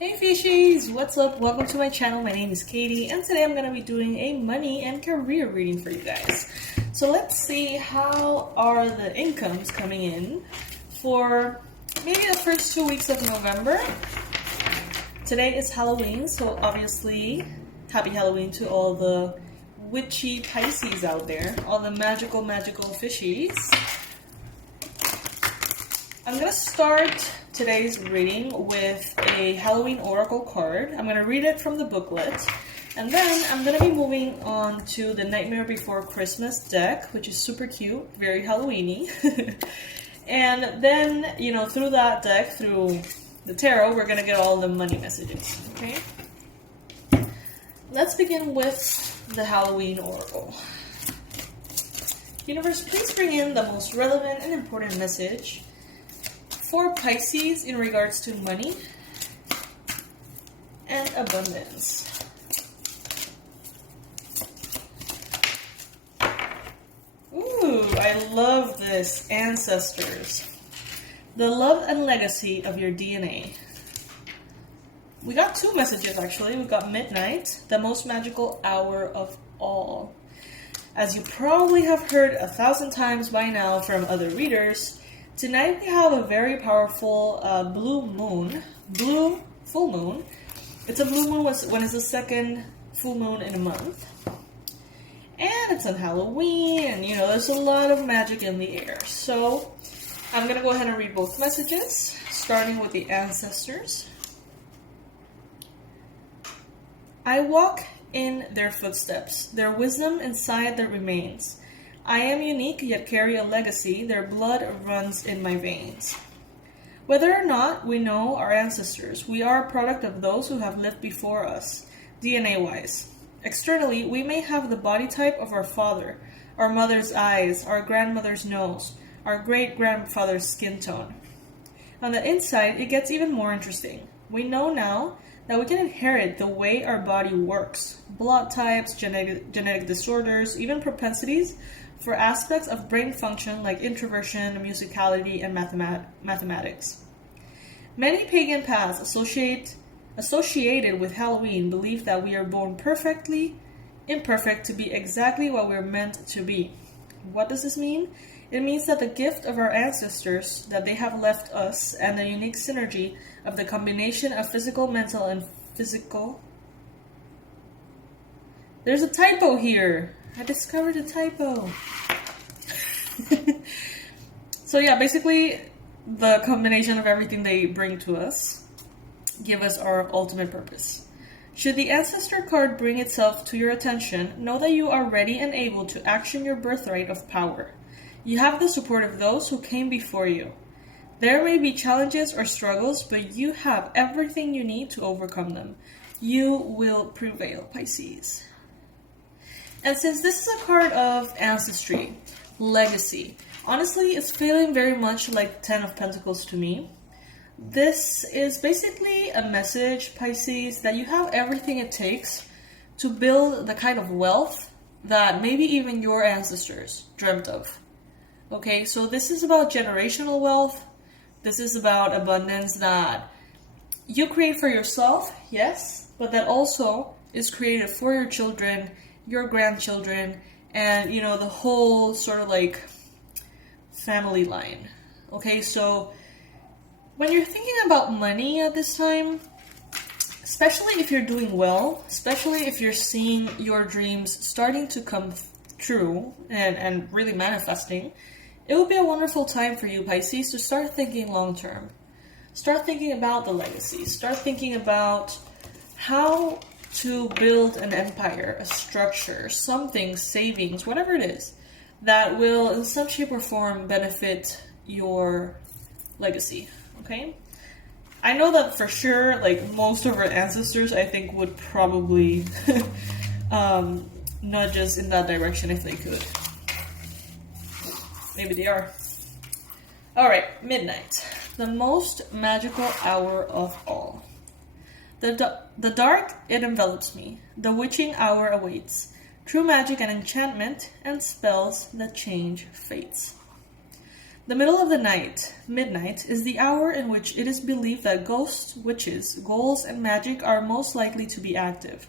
Hey fishies, what's up? Welcome to my channel. My name is Katie and today I'm going to be doing a money and career reading for you guys. So let's see how are the incomes coming in for maybe the first 2 weeks of November. Today is Halloween, so obviously happy Halloween to all the witchy Pisces out there, all the magical fishies. I'm going to start today's reading with a Halloween oracle card. I'm going to read it from the booklet, and then I'm going to be moving on to the Nightmare Before Christmas deck, which is super cute, very Halloween-y. And then, you know, through that deck, through the tarot, we're going to get all the money messages, okay? Let's begin with the Halloween oracle. Universe, please bring in the most relevant and important message for Pisces in regards to money and abundance. Ooh, I love this. Ancestors. The love and legacy of your DNA. We got two messages actually. We got midnight, the most magical hour of all. As you probably have heard 1,000 times by now from other readers, tonight we have a very powerful blue full moon. It's a blue moon when it's the second full moon in a month. And it's on Halloween, and you know, there's a lot of magic in the air. So I'm going to go ahead and read both messages, starting with the ancestors. I walk in their footsteps, their wisdom inside their remains. I am unique, yet carry a legacy. Their blood runs in my veins. Whether or not we know our ancestors, we are a product of those who have lived before us, DNA-wise. Externally, we may have the body type of our father, our mother's eyes, our grandmother's nose, our great-grandfather's skin tone. On the inside, it gets even more interesting. We know now that we can inherit the way our body works, blood types, genetic disorders, even propensities for aspects of brain function like introversion, musicality, and mathematics. Many pagan paths associated with Halloween believe that we are born perfectly imperfect to be exactly what we're meant to be. What does this mean? It means that the gift of our ancestors that they have left us and the unique synergy of the combination of physical, mental, and physical. There's a typo here. I discovered a typo. So yeah, basically the combination of everything they bring to us give us our ultimate purpose. Should the ancestor card bring itself to your attention, know that you are ready and able to action your birthright of power. You have the support of those who came before you. There may be challenges or struggles, but you have everything you need to overcome them. You will prevail, Pisces. And since this is a card of ancestry, legacy, honestly, it's feeling very much like Ten of Pentacles to me. This is basically a message, Pisces, that you have everything it takes to build the kind of wealth that maybe even your ancestors dreamt of. Okay, so this is about generational wealth. This is about abundance that you create for yourself, yes, but that also is created for your children, your grandchildren, and, you know, the whole sort of like family line. Okay, so when you're thinking about money at this time, especially if you're doing well, especially if you're seeing your dreams starting to come true and really manifesting, it would be a wonderful time for you, Pisces, to start thinking long term. Start thinking about the legacy. Start thinking about how to build an empire, a structure, something, savings, whatever it is, that will in some shape or form benefit your legacy, okay? I know that for sure, like most of our ancestors, I think would probably nudge us in that direction if they could. Maybe they are. Alright, midnight. The most magical hour of all. The dark, it envelops me. The witching hour awaits. True magic and enchantment and spells that change fates. The middle of the night, midnight, is the hour in which it is believed that ghosts, witches, ghouls, and magic are most likely to be active.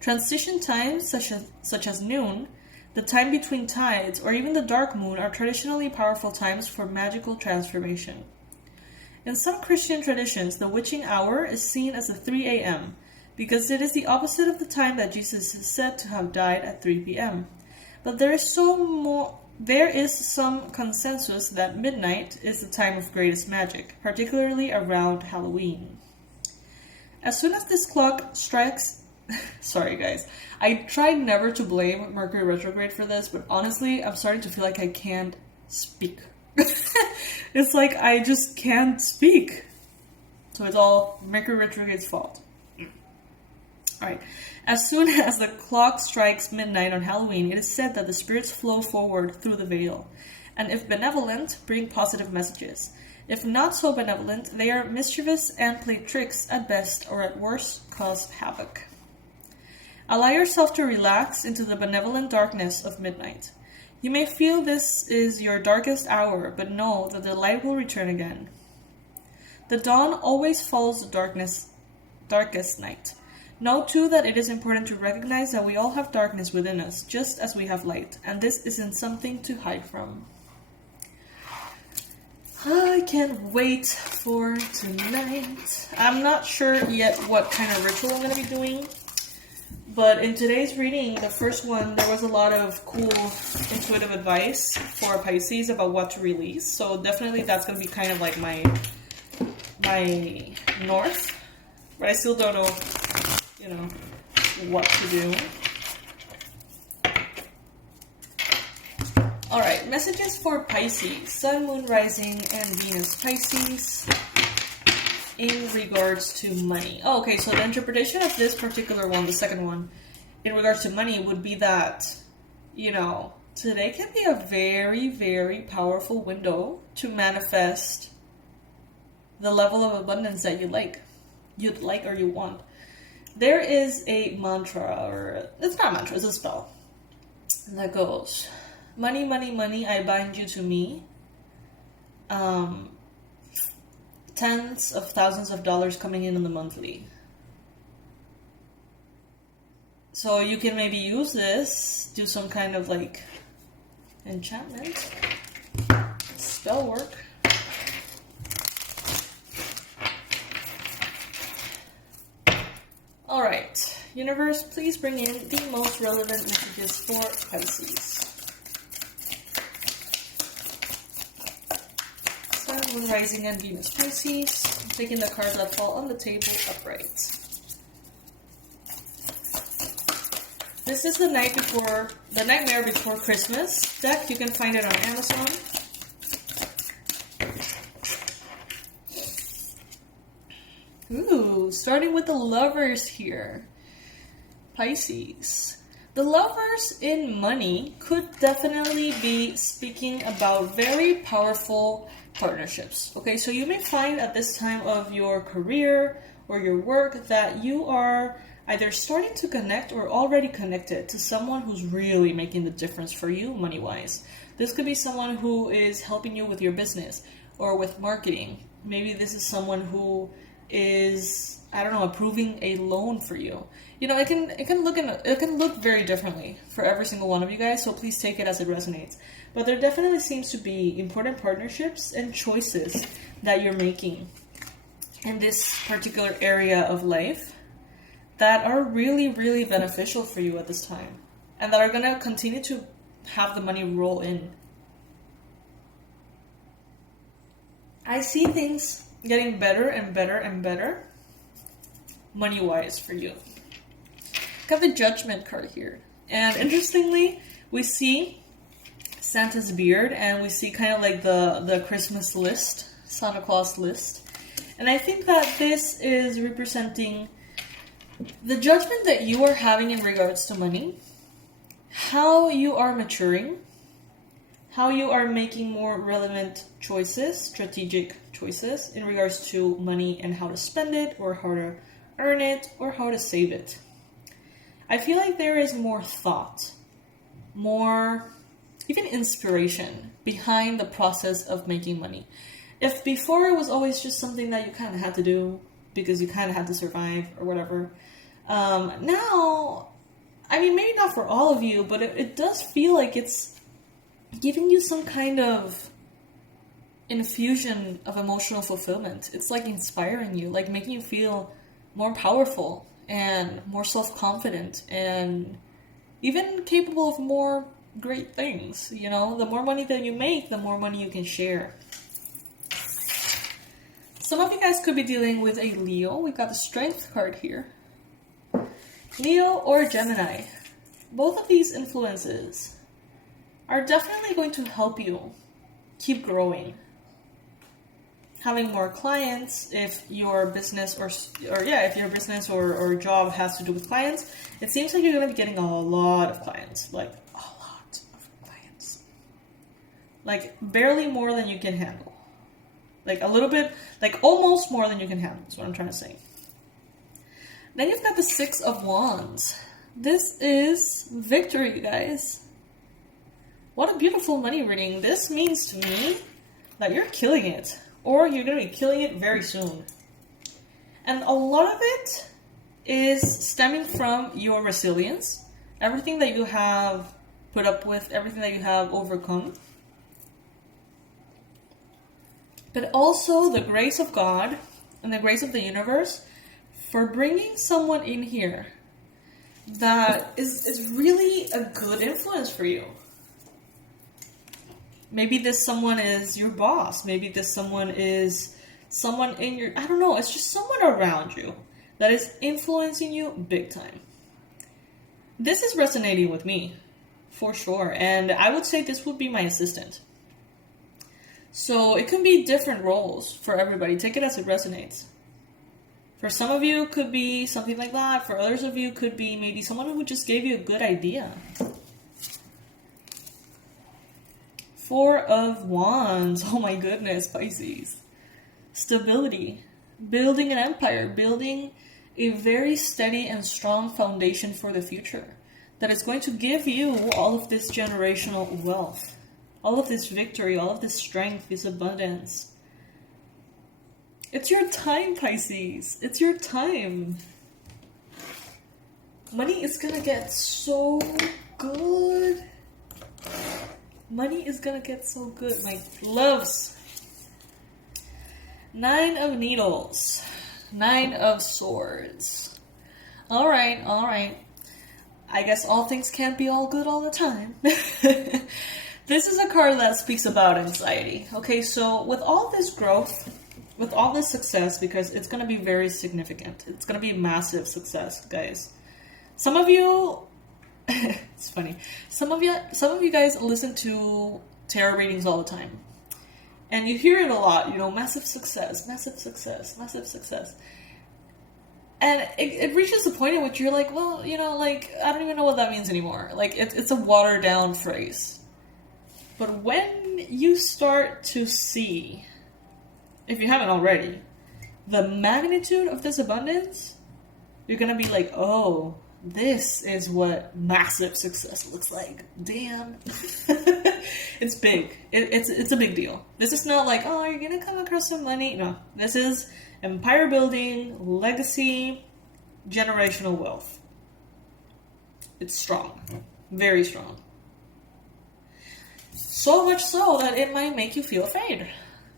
Transition times, such as noon, the time between tides, or even the dark moon are traditionally powerful times for magical transformation. In some Christian traditions, the witching hour is seen as the 3 a.m., because it is the opposite of the time that Jesus is said to have died at 3 p.m. But there is some consensus that midnight is the time of greatest magic, particularly around Halloween. As soon as this clock strikes... Sorry guys, I tried never to blame Mercury retrograde for this, but honestly, I'm starting to feel like I can't speak. It's like I just can't speak. So it's all Mercury retrograde's fault. Alright, as soon as the clock strikes midnight on Halloween, it is said that the spirits flow forward through the veil, and if benevolent, bring positive messages. If not so benevolent, they are mischievous and play tricks at best, or at worst, cause havoc. Allow yourself to relax into the benevolent darkness of midnight. You may feel this is your darkest hour, but know that the light will return again. The dawn always follows the darkest night. Know too that it is important to recognize that we all have darkness within us, just as we have light, and this isn't something to hide from. I can't wait for tonight. I'm not sure yet what kind of ritual I'm going to be doing, but in today's reading, the first one, there was a lot of cool intuitive advice for Pisces about what to release, so definitely that's going to be kind of like my north, but I still don't know, what to do. Alright, messages for Pisces, Sun, Moon, Rising, and Venus Pisces in regards to money. Oh, okay, so the interpretation of this particular one, the second one, in regards to money would be that, today can be a very, very powerful window to manifest the level of abundance that you'd like or you want. There is a mantra, or it's not a mantra, it's a spell, that goes, money, money, money, I bind you to me. Tens of thousands of dollars coming in the monthly. So you can maybe use this, do some kind of like enchantment, spell work. Alright, universe, please bring in the most relevant messages for Pisces. Sun, Moon, Rising, and Venus Pisces. I'm taking the cards that fall on the table upright. This is the Nightmare Before Christmas deck. You can find it on Amazon. Ooh, starting with the Lovers here. Pisces. The Lovers in money could definitely be speaking about very powerful partnerships. Okay, so you may find at this time of your career or your work that you are either starting to connect or already connected to someone who's really making the difference for you money-wise. This could be someone who is helping you with your business or with marketing. Maybe this is someone who is, approving a loan for you. It can look very differently for every single one of you guys, so please take it as it resonates. But there definitely seems to be important partnerships and choices that you're making in this particular area of life that are really, really beneficial for you at this time, and that are going to continue to have the money roll in. I see things getting better and better and better money-wise for you. Got the Judgment card here. And interestingly, we see Santa's beard, and we see kind of like the Christmas list, Santa Claus list. And I think that this is representing the judgment that you are having in regards to money, how you are maturing, how you are making more relevant choices, strategic choices in regards to money and how to spend it, or how to earn it, or how to save it. I feel like there is more thought, more even inspiration behind the process of making money. If before it was always just something that you kind of had to do because you kind of had to survive or whatever, now, I mean, maybe not for all of you, but it does feel like it's giving you some kind of infusion of emotional fulfillment. It's like inspiring you, like making you feel more powerful and more self-confident and even capable of more great things. You know, the more money that you make, the more money you can share. Some of you guys could be dealing with a Leo. We got the Strength card here. Leo or Gemini. Both of these influences are definitely going to help you keep growing. Having more clients, if your business if your business or job has to do with clients, it seems like you're going to be getting a lot of clients. Like, a lot of clients. Like, barely more than you can handle. Like, a little bit, like, almost more than you can handle, is what I'm trying to say. Then you've got the Six of Wands. This is victory, guys. What a beautiful money reading. This means to me that you're killing it. Or you're going to be killing it very soon. And a lot of it is stemming from your resilience. Everything that you have put up with, everything that you have overcome. But also the grace of God and the grace of the universe for bringing someone in here that is really a good influence for you. Maybe this someone is your boss. Maybe this someone is someone in your... I don't know. It's just someone around you that is influencing you big time. This is resonating with me, for sure. And I would say this would be my assistant. So it can be different roles for everybody. Take it as it resonates. For some of you, it could be something like that. For others of you, it could be maybe someone who just gave you a good idea. Four of Wands. Oh my goodness, Pisces. Stability. Building an empire. Building a very steady and strong foundation for the future. That is going to give you all of this generational wealth. All of this victory. All of this strength. This abundance. It's your time, Pisces. It's your time. Money is gonna get so good. Money is gonna get so good, my loves. Nine of Needles. Nine of Swords. Alright. I guess all things can't be all good all the time. This is a card that speaks about anxiety. Okay, so with all this growth, with all this success, because it's gonna be very significant. It's gonna be massive success, guys. Some of you... it's funny. Some of you guys listen to tarot readings all the time. And you hear it a lot, you know, massive success, massive success, massive success. And it reaches a point in which you're like, well, you know, like, I don't even know what that means anymore. Like, it's a watered down phrase. But when you start to see, if you haven't already, the magnitude of this abundance, you're gonna be like, oh, this is what massive success looks like. Damn. It's big. It's a big deal. This is not like, oh, you're gonna come across some money. No. This is empire building, legacy, generational wealth. It's strong. Very strong. So much so that it might make you feel afraid.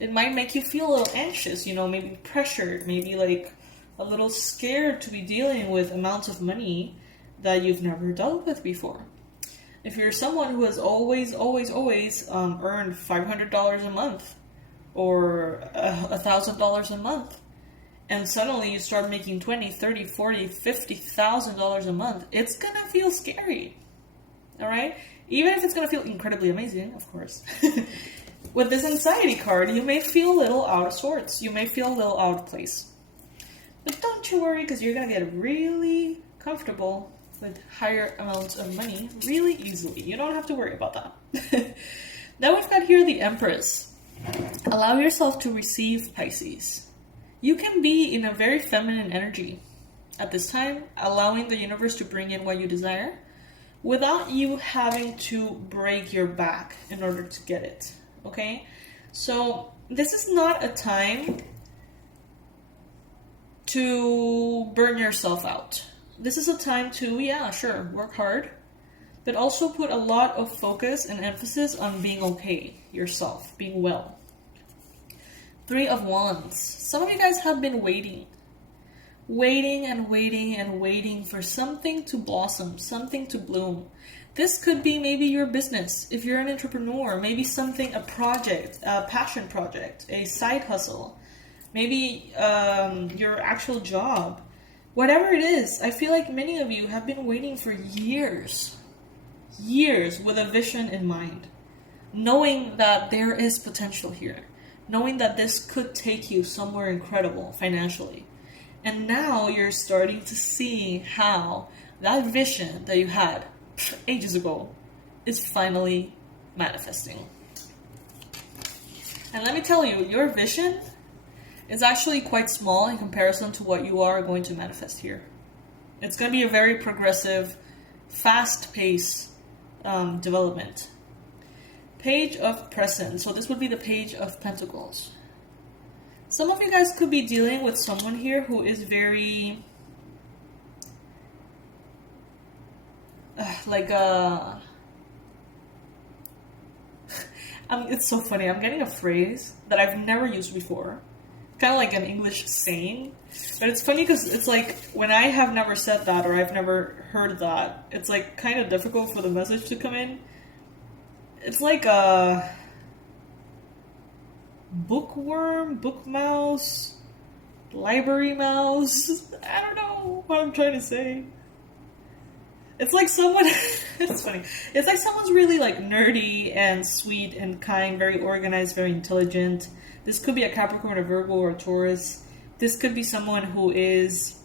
It might make you feel a little anxious, you know, maybe pressured, maybe like a little scared to be dealing with amounts of money that you've never dealt with before. If you're someone who has always earned $500 a month or $1,000 a month, and suddenly you start making $20,000, $30,000, $40,000, $50,000 a month, it's gonna feel scary. All right? Even if it's gonna feel incredibly amazing, of course. With this anxiety card, you may feel a little out of sorts. You may feel a little out of place. But don't you worry, because you're going to get really comfortable with higher amounts of money really easily. You don't have to worry about that. Now we've got here the Empress. Allow yourself to receive, Pisces. You can be in a very feminine energy at this time, allowing the universe to bring in what you desire. without you having to break your back in order to get it, okay? So this is not a time to burn yourself out. This is a time to, yeah, sure, work hard, but also put a lot of focus and emphasis on being okay yourself, being well. 3 of Wands. Some of you guys have been waiting and waiting for something to blossom, something to bloom. This could be maybe your business, if you're an entrepreneur, maybe something, a project, a passion project, a side hustle, maybe your actual job. Whatever it is, I feel like many of you have been waiting for years with a vision in mind, knowing that there is potential here, knowing that this could take you somewhere incredible financially. And now you're starting to see how that vision that you had ages ago is finally manifesting. And let me tell you, your vision is actually quite small in comparison to what you are going to manifest here. It's going to be a very progressive, fast-paced development. Page of Presents. So this would be the Page of Pentacles. Some of you guys could be dealing with someone here who is very it's so funny. I'm getting a phrase that I've never used before. Kind of like an English saying. But it's funny because it's like when I have never said that or I've never heard that, it's like kind of difficult for the message to come in. It's like a bookworm, book mouse, library mouse. I don't know what I'm trying to say. It's like someone, it's funny. It's like someone's really like nerdy and sweet and kind, very organized, very intelligent. This could be a Capricorn, a Virgo, or a Taurus. This could be someone who is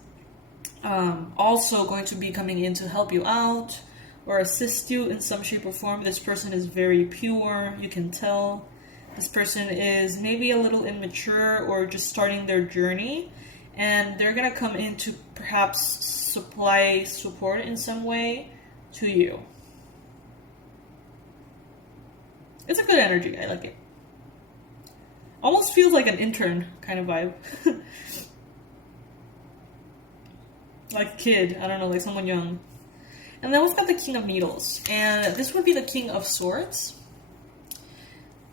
also going to be coming in to help you out or assist you in some shape or form. This person is very pure, you can tell. This person is maybe a little immature or just starting their journey, and they're going to come in to perhaps supply support in some way to you. It's a good energy. I like it. Almost feels like an intern kind of vibe. Like a kid. I don't know, like someone young. And then we've got the King of Needles. And this would be the King of Swords.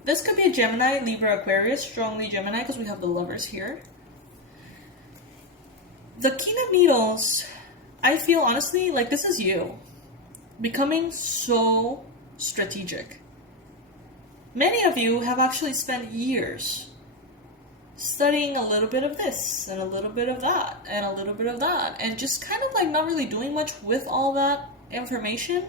This could be a Gemini, Libra, Aquarius, strongly Gemini because we have the Lovers here. The King of Needles, I feel honestly like this is you. Becoming so strategic. Many of you have actually spent years studying a little bit of this and a little bit of that and a little bit of that and just kind of like not really doing much with all that information.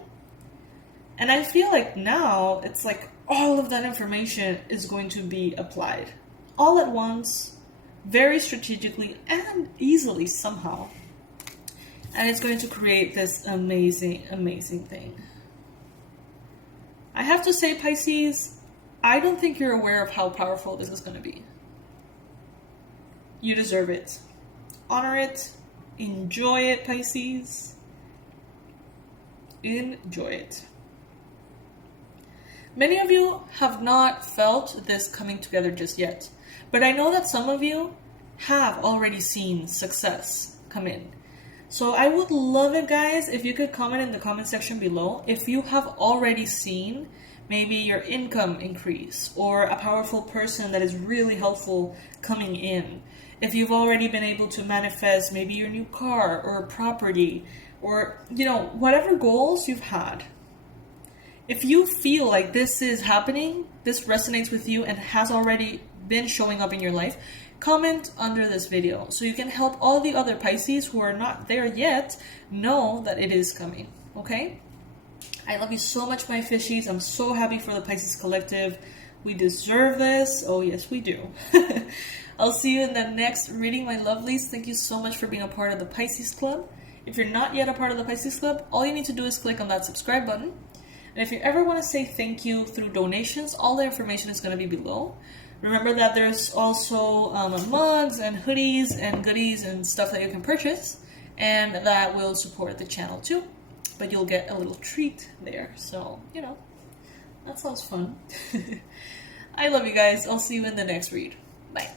And I feel like now it's like all of that information is going to be applied all at once, very strategically and easily somehow. And it's going to create this amazing, amazing thing. I have to say, Pisces, I don't think you're aware of how powerful this is going to be. You deserve it. Honor it. Enjoy it, Pisces. Enjoy it. Many of you have not felt this coming together just yet, but I know that some of you have already seen success come in. So I would love it, guys, if you could comment in the comment section below if you have already seen maybe your income increase or a powerful person that is really helpful coming in. If you've already been able to manifest maybe your new car or a property or, you know, whatever goals you've had. If you feel like this is happening, this resonates with you and has already been showing up in your life, comment under this video so you can help all the other Pisces who are not there yet know that it is coming, okay? I love you so much, my fishies. I'm so happy for the Pisces Collective. We deserve this. Oh, yes, we do. I'll see you in the next reading, my lovelies. Thank you so much for being a part of the Pisces Club. If you're not yet a part of the Pisces Club, all you need to do is click on that subscribe button. And if you ever want to say thank you through donations, all the information is going to be below. Remember that there's also mugs and hoodies and goodies and stuff that you can purchase, and that will support the channel too. but you'll get a little treat there. So, you know, that sounds fun. I love you guys. I'll see you in the next read. Bye.